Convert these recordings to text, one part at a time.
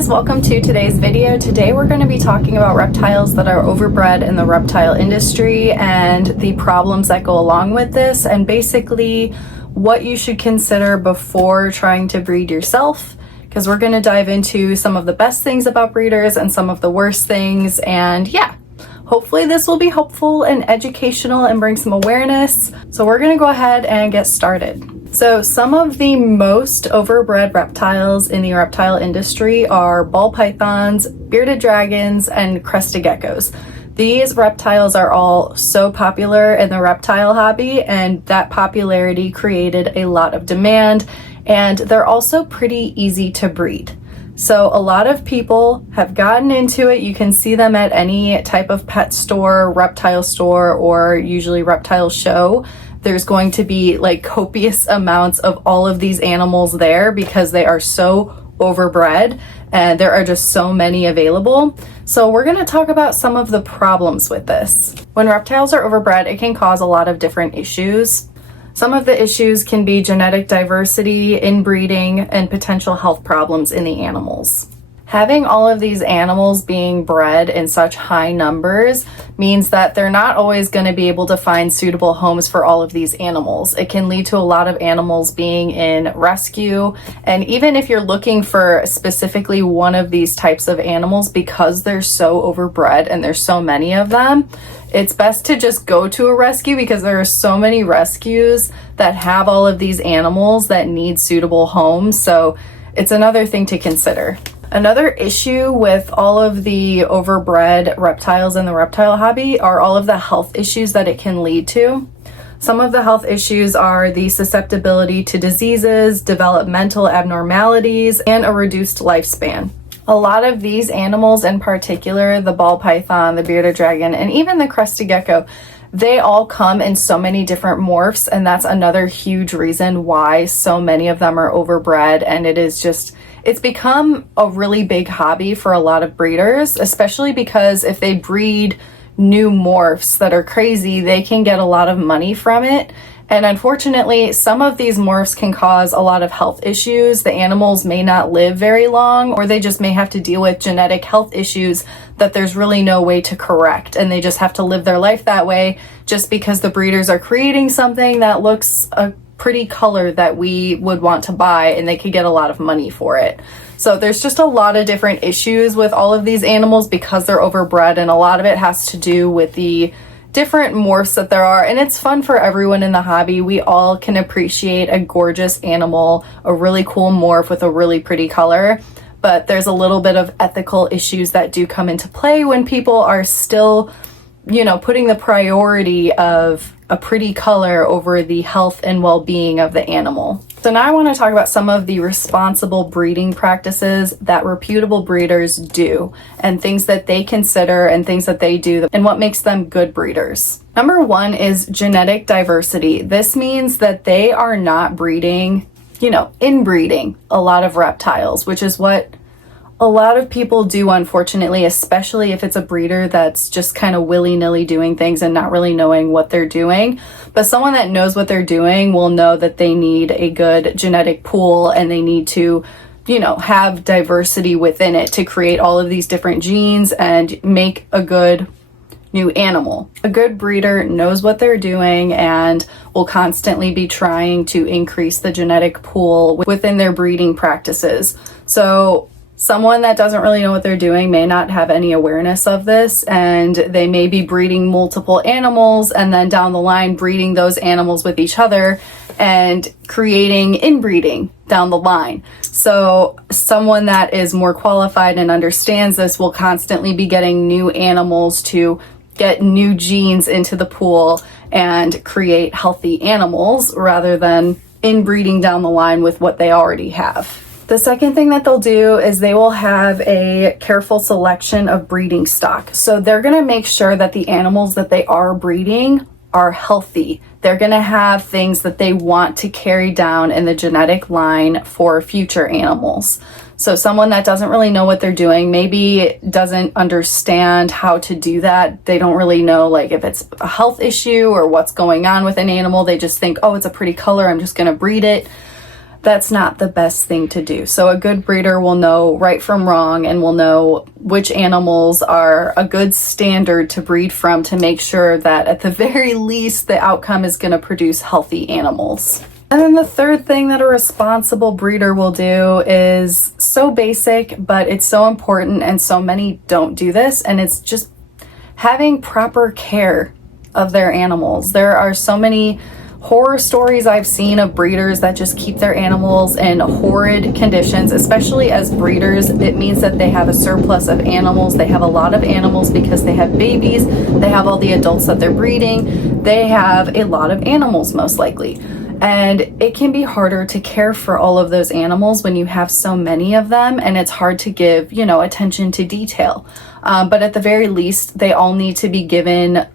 listeners, welcome to today's video. Today we're going to be talking about reptiles that are overbred in the reptile industry and the problems that go along with this, and basically what you should consider before trying to breed yourself, because we're going to dive into some of the best things about breeders and some of the worst things. And yeah, hopefully this will be helpful and educational and bring some awareness. So we're going to go ahead and get started. So some of the most overbred reptiles in the reptile industry are ball pythons, bearded dragons, and crested geckos. These reptiles are all so popular in the reptile hobby, and that popularity created a lot of demand, and they're also pretty easy to breed. So a lot of people have gotten into it. You can see them at any type of pet store, reptile store, or usually reptile show. There's going to be like copious amounts of all of these animals there because they are so overbred and there are just so many available. So we're going to talk about some of the problems with this. When reptiles are overbred, it can cause a lot of different issues. Some of the issues can be genetic diversity, inbreeding, and potential health problems in the animals. Having all of these animals being bred in such high numbers means that they're not always going to be able to find suitable homes for all of these animals. It can lead to a lot of animals being in rescue. And even if you're looking for specifically one of these types of animals, because they're so overbred and there's so many of them, it's best to just go to a rescue because there are so many rescues that have all of these animals that need suitable homes. So it's another thing to consider. Another issue with all of the overbred reptiles in the reptile hobby are all of the health issues that it can lead to. Some of the health issues are the susceptibility to diseases, developmental abnormalities, and a reduced lifespan. A lot of these animals in particular, the ball python, the bearded dragon, and even the crested gecko, they all come in so many different morphs, and that's another huge reason why so many of them are overbred. And it's become a really big hobby for a lot of breeders, especially because if they breed new morphs that are crazy, they can get a lot of money from it. And unfortunately, some of these morphs can cause a lot of health issues. The animals may not live very long, or they just may have to deal with genetic health issues that there's really no way to correct. And they just have to live their life that way just because the breeders are creating something that looks a pretty color that we would want to buy, and they could get a lot of money for it. So there's just a lot of different issues with all of these animals because they're overbred, and a lot of it has to do with the different morphs that there are. And it's fun for everyone in the hobby. We all can appreciate a gorgeous animal, a really cool morph with a really pretty color, but there's a little bit of ethical issues that do come into play when people are still, putting the priority of a pretty color over the health and well-being of the animal. So now I want to talk about some of the responsible breeding practices that reputable breeders do, and things that they consider and things that they do, and what makes them good breeders. Number one is genetic diversity. This means that they are not breeding, inbreeding a lot of reptiles, which is what a lot of people do, unfortunately, especially if it's a breeder that's just kind of willy-nilly doing things and not really knowing what they're doing. But someone that knows what they're doing will know that they need a good genetic pool, and they need to, have diversity within it to create all of these different genes and make a good new animal. A good breeder knows what they're doing and will constantly be trying to increase the genetic pool within their breeding practices. So someone that doesn't really know what they're doing may not have any awareness of this, and they may be breeding multiple animals and then down the line breeding those animals with each other and creating inbreeding down the line. So someone that is more qualified and understands this will constantly be getting new animals to get new genes into the pool and create healthy animals rather than inbreeding down the line with what they already have. The second thing that they'll do is they will have a careful selection of breeding stock. So they're going to make sure that the animals that they are breeding are healthy. They're going to have things that they want to carry down in the genetic line for future animals. So someone that doesn't really know what they're doing, maybe doesn't understand how to do that. They don't really know like if it's a health issue or what's going on with an animal. They just think, oh, it's a pretty color, I'm just going to breed it. that's not the best thing to do. So a good breeder will know right from wrong and will know which animals are a good standard to breed from to make sure that at the very least the outcome is going to produce healthy animals. And then the third thing that a responsible breeder will do is so basic, but it's so important, and so many don't do this, and it's just having proper care of their animals. There are so many horror stories I've seen of breeders that just keep their animals in horrid conditions. Especially as breeders, it means that they have a surplus of animals. They have a lot of animals because they have babies, they have all the adults that they're breeding, they have a lot of animals most likely. And it can be harder to care for all of those animals when you have so many of them, and it's hard to give, attention to detail. But at the very least, they all need to be given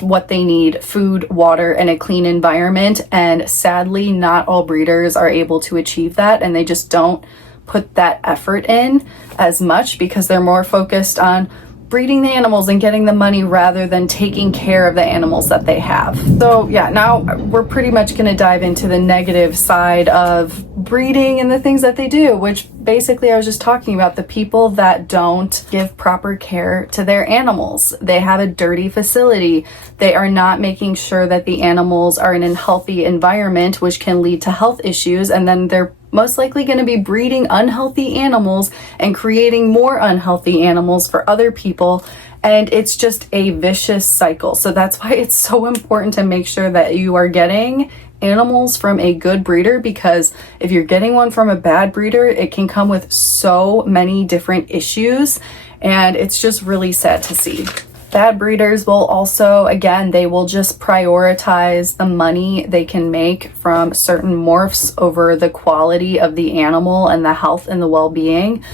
what they need: food, water, and a clean environment. And sadly, not all breeders are able to achieve that, and they just don't put that effort in as much because they're more focused on breeding the animals and getting the money rather than taking care of the animals that they have. So yeah, now we're pretty much going to dive into the negative side of breeding and the things that they do, which basically I was just talking about, the people that don't give proper care to their animals. They have a dirty facility. They are not making sure that the animals are in a healthy environment, which can lead to health issues, and then they're most likely going to be breeding unhealthy animals and creating more unhealthy animals for other people. And it's just a vicious cycle. So that's why it's so important to make sure that you are getting animals from a good breeder, because if you're getting one from a bad breeder, it can come with so many different issues, and it's just really sad to see. Bad breeders will also, again, they will just prioritize the money they can make from certain morphs over the quality of the animal and the health and the well-being.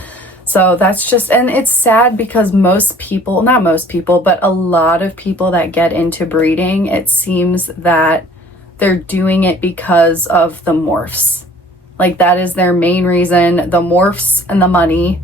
So that's just, and it's sad because most people, not most people, but a lot of people that get into breeding, it seems that they're doing it because of the morphs. Like, that is their main reason, the morphs and the money.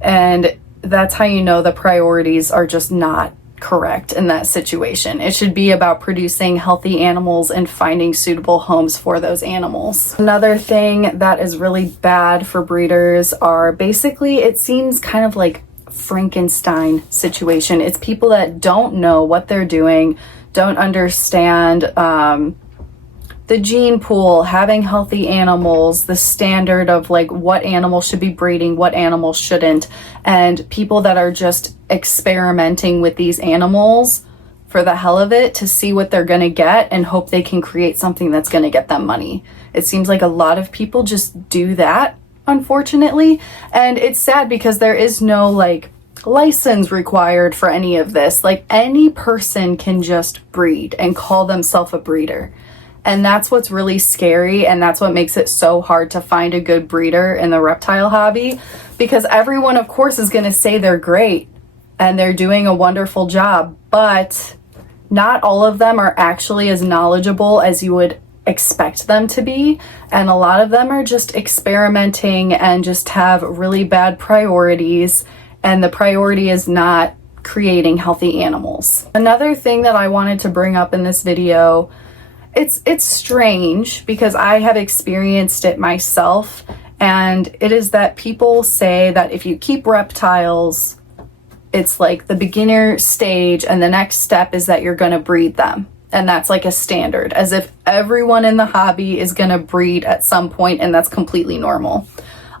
And that's how you know the priorities are just not correct in that situation. It should be about producing healthy animals and finding suitable homes for those animals. Another thing that is really bad for breeders are basically, it seems kind of like Frankenstein situation. It's people that don't know what they're doing, don't understand the gene pool, having healthy animals, the standard of like what animal should be breeding, what animal shouldn't, and people that are just experimenting with these animals for the hell of it to see what they're going to get and hope they can create something that's going to get them money. It seems like a lot of people just do that, unfortunately, and it's sad because there is no like license required for any of this. Like, any person can just breed and call themselves a breeder. And that's what's really scary, and that's what makes it so hard to find a good breeder in the reptile hobby, because everyone, of course, is going to say they're great and they're doing a wonderful job, but not all of them are actually as knowledgeable as you would expect them to be. And a lot of them are just experimenting and just have really bad priorities, and the priority is not creating healthy animals. Another thing that I wanted to bring up in this video, it's strange because I have experienced it myself, and it is that people say that if you keep reptiles, it's like the beginner stage and the next step is that you're going to breed them. And that's like a standard, as if everyone in the hobby is going to breed at some point, and that's completely normal.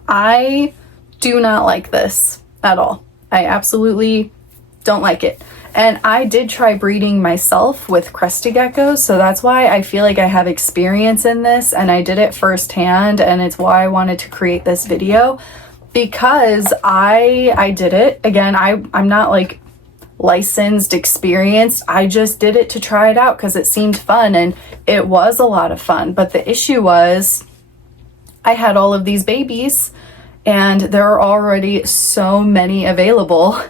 I do not like this at all. I absolutely don't like it. And I did try breeding myself with crested geckos, so that's why I feel like I have experience in this, and I did it firsthand, and it's why I wanted to create this video, because I did it. Again, I'm not like licensed, experienced. I just did it to try it out because it seemed fun, and it was a lot of fun. But the issue was I had all of these babies, and there are already so many available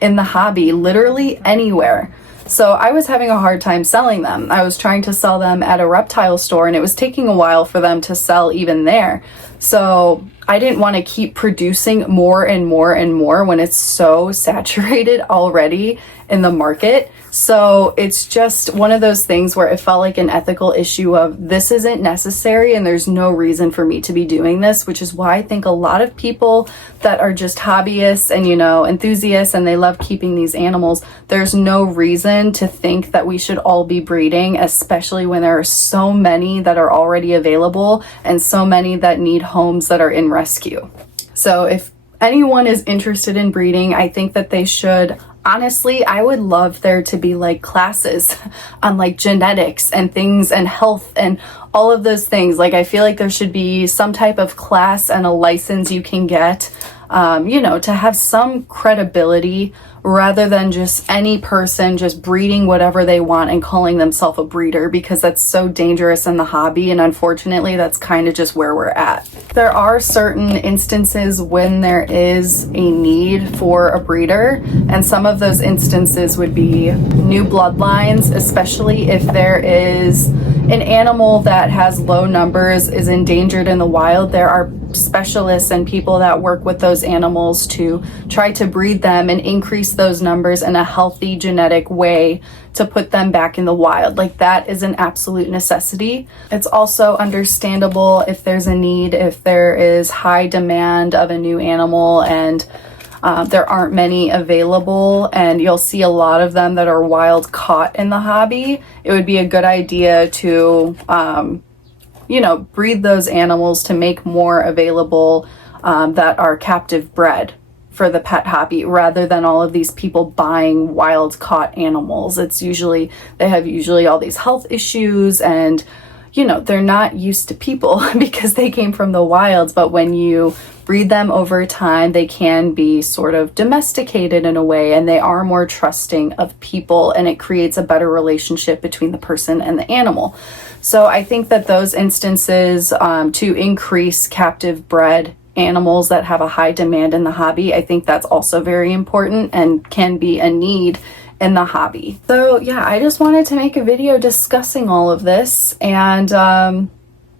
in the hobby, literally anywhere. So I was having a hard time selling them. I was trying to sell them at a reptile store, and it was taking a while for them to sell even there. So I didn't want to keep producing more and more and more when it's so saturated already in the market. So it's just one of those things where it felt like an ethical issue of this isn't necessary and there's no reason for me to be doing this, which is why I think a lot of people that are just hobbyists and, you know, enthusiasts and they love keeping these animals, there's no reason to think that we should all be breeding, especially when there are so many that are already available and so many that need homes that are in rescue. So if anyone is interested in breeding, I think that they should. Honestly, I would love there to be like classes on like genetics and things and health and all of those things. Like, I feel like there should be some type of class and a license you can get, you know, to have some credibility rather than just any person just breeding whatever they want and calling themselves a breeder, because that's so dangerous in the hobby. And unfortunately, that's kind of just where we're at. There are certain instances when there is a need for a breeder, and some of those instances would be new bloodlines, especially if there is an animal that has low numbers, is endangered in the wild. There are specialists and people that work with those animals to try to breed them and increase those numbers in a healthy genetic way to put them back in the wild. Like, that is an absolute necessity. It's also understandable if there's a need, if there is high demand of a new animal and there aren't many available, and you'll see a lot of them that are wild caught in the hobby. It would be a good idea to you know, breed those animals to make more available that are captive bred for the pet hobby, rather than all of these people buying wild caught animals. It's usually, they have usually all these health issues and, you know, they're not used to people because they came from the wilds. But when you breed them over time, they can be sort of domesticated in a way, and they are more trusting of people, and it creates a better relationship between the person and the animal. So I think that those instances to increase captive bred animals that have a high demand in the hobby, I think that's also very important and can be a need in the hobby. So yeah, I just wanted to make a video discussing all of this and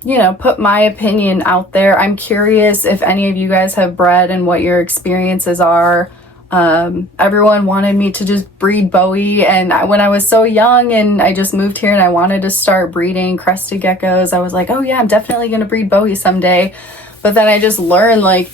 you know, put my opinion out there. I'm curious if any of you guys have bred and what your experiences are. Everyone wanted me to just breed Bowie, and when I was so young and I just moved here and I wanted to start breeding crested geckos, I was like, oh yeah, I'm definitely gonna breed Bowie someday. But then I just learned, like,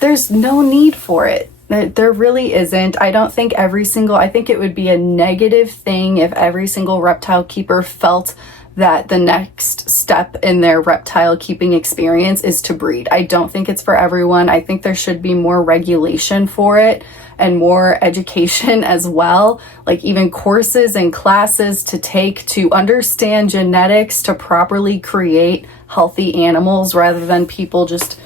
there's no need for it. There really isn't. I don't think I think it would be a negative thing if every single reptile keeper felt that the next step in their reptile keeping experience is to breed. I don't think it's for everyone. I think there should be more regulation for it and more education as well, like even courses and classes to take to understand genetics to properly create healthy animals, rather than people just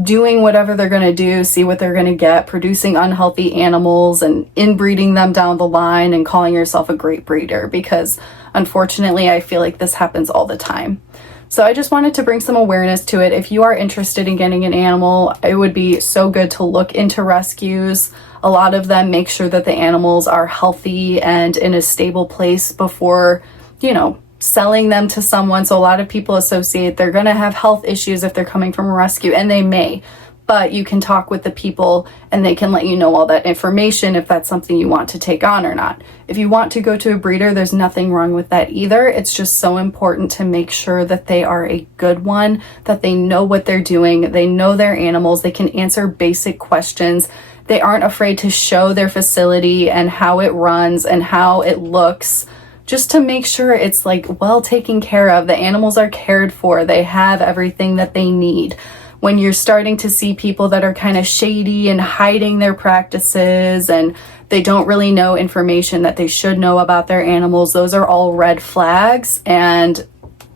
doing whatever they're going to do, see what they're going to get, producing unhealthy animals and inbreeding them down the line and calling yourself a great breeder, because unfortunately I feel like this happens all the time. So I just wanted to bring some awareness to it. If you are interested in getting an animal, it would be so good to look into rescues. A lot of them make sure that the animals are healthy and in a stable place before, you know, selling them to someone. So a lot of people associate they're going to have health issues if they're coming from a rescue, and they may, but you can talk with the people and they can let you know all that information if that's something you want to take on or not. If you want to go to a breeder, there's nothing wrong with that either. It's just so important to make sure that they are a good one, that they know what they're doing, they know their animals, they can answer basic questions, they aren't afraid to show their facility and how it runs and how it looks, just to make sure it's like well taken care of. The animals are cared for, they have everything that they need. When you're starting to see people that are kind of shady and hiding their practices and they don't really know information that they should know about their animals, those are all red flags and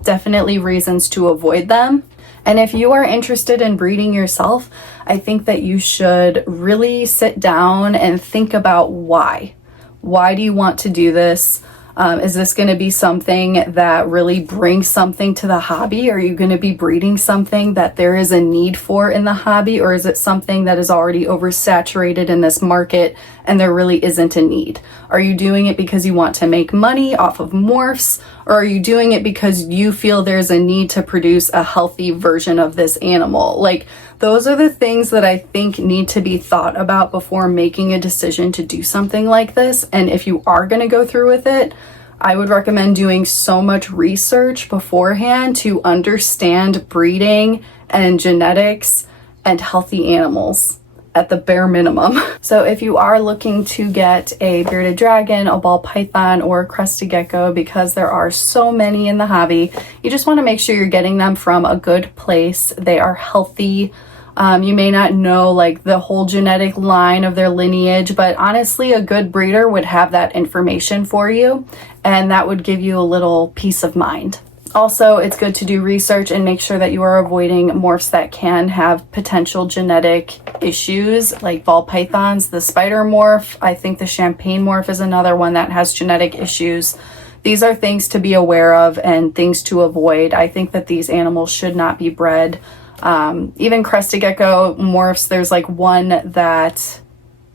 definitely reasons to avoid them. And if you are interested in breeding yourself, I think that you should really sit down and think about why. Why do you want to do this? Is this going to be something that really brings something to the hobby? Are you going to be breeding something that there is a need for in the hobby? Or is it something that is already oversaturated in this market and there really isn't a need? Are you doing it because you want to make money off of morphs? Or are you doing it because you feel there's a need to produce a healthy version of this animal? Like, those are the things that I think need to be thought about before making a decision to do something like this. And if you are going to go through with it, I would recommend doing so much research beforehand to understand breeding and genetics and healthy animals at the bare minimum. So if you are looking to get a bearded dragon, a ball python, or a crested gecko, because there are so many in the hobby, you just want to make sure you're getting them from a good place. They are healthy. You may not know like the whole genetic line of their lineage, but honestly, a good breeder would have that information for you, and that would give you a little peace of mind. Also, it's good to do research and make sure that you are avoiding morphs that can have potential genetic issues, like ball pythons, the spider morph. I think the champagne morph is another one that has genetic issues. These are things to be aware of and things to avoid. I think that these animals should not be bred. Even crested gecko morphs, there's like one that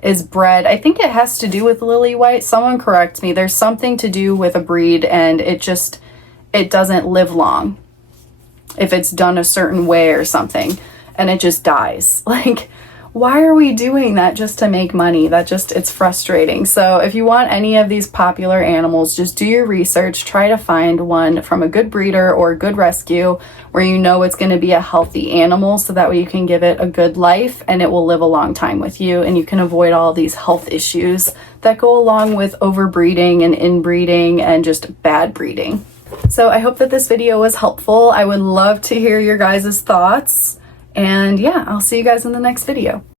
is bred. I think it has to do with lily white. Someone correct me. There's something to do with a breed, and it doesn't live long if it's done a certain way or something, and it just dies. Like, why are we doing that just to make money? It's frustrating. So if you want any of these popular animals, just do your research. Try to find one from a good breeder or a good rescue where you know it's going to be a healthy animal, so that way you can give it a good life and it will live a long time with you, and you can avoid all these health issues that go along with overbreeding and inbreeding and just bad breeding. So I hope that this video was helpful. I would love to hear your guys' thoughts. And yeah, I'll see you guys in the next video.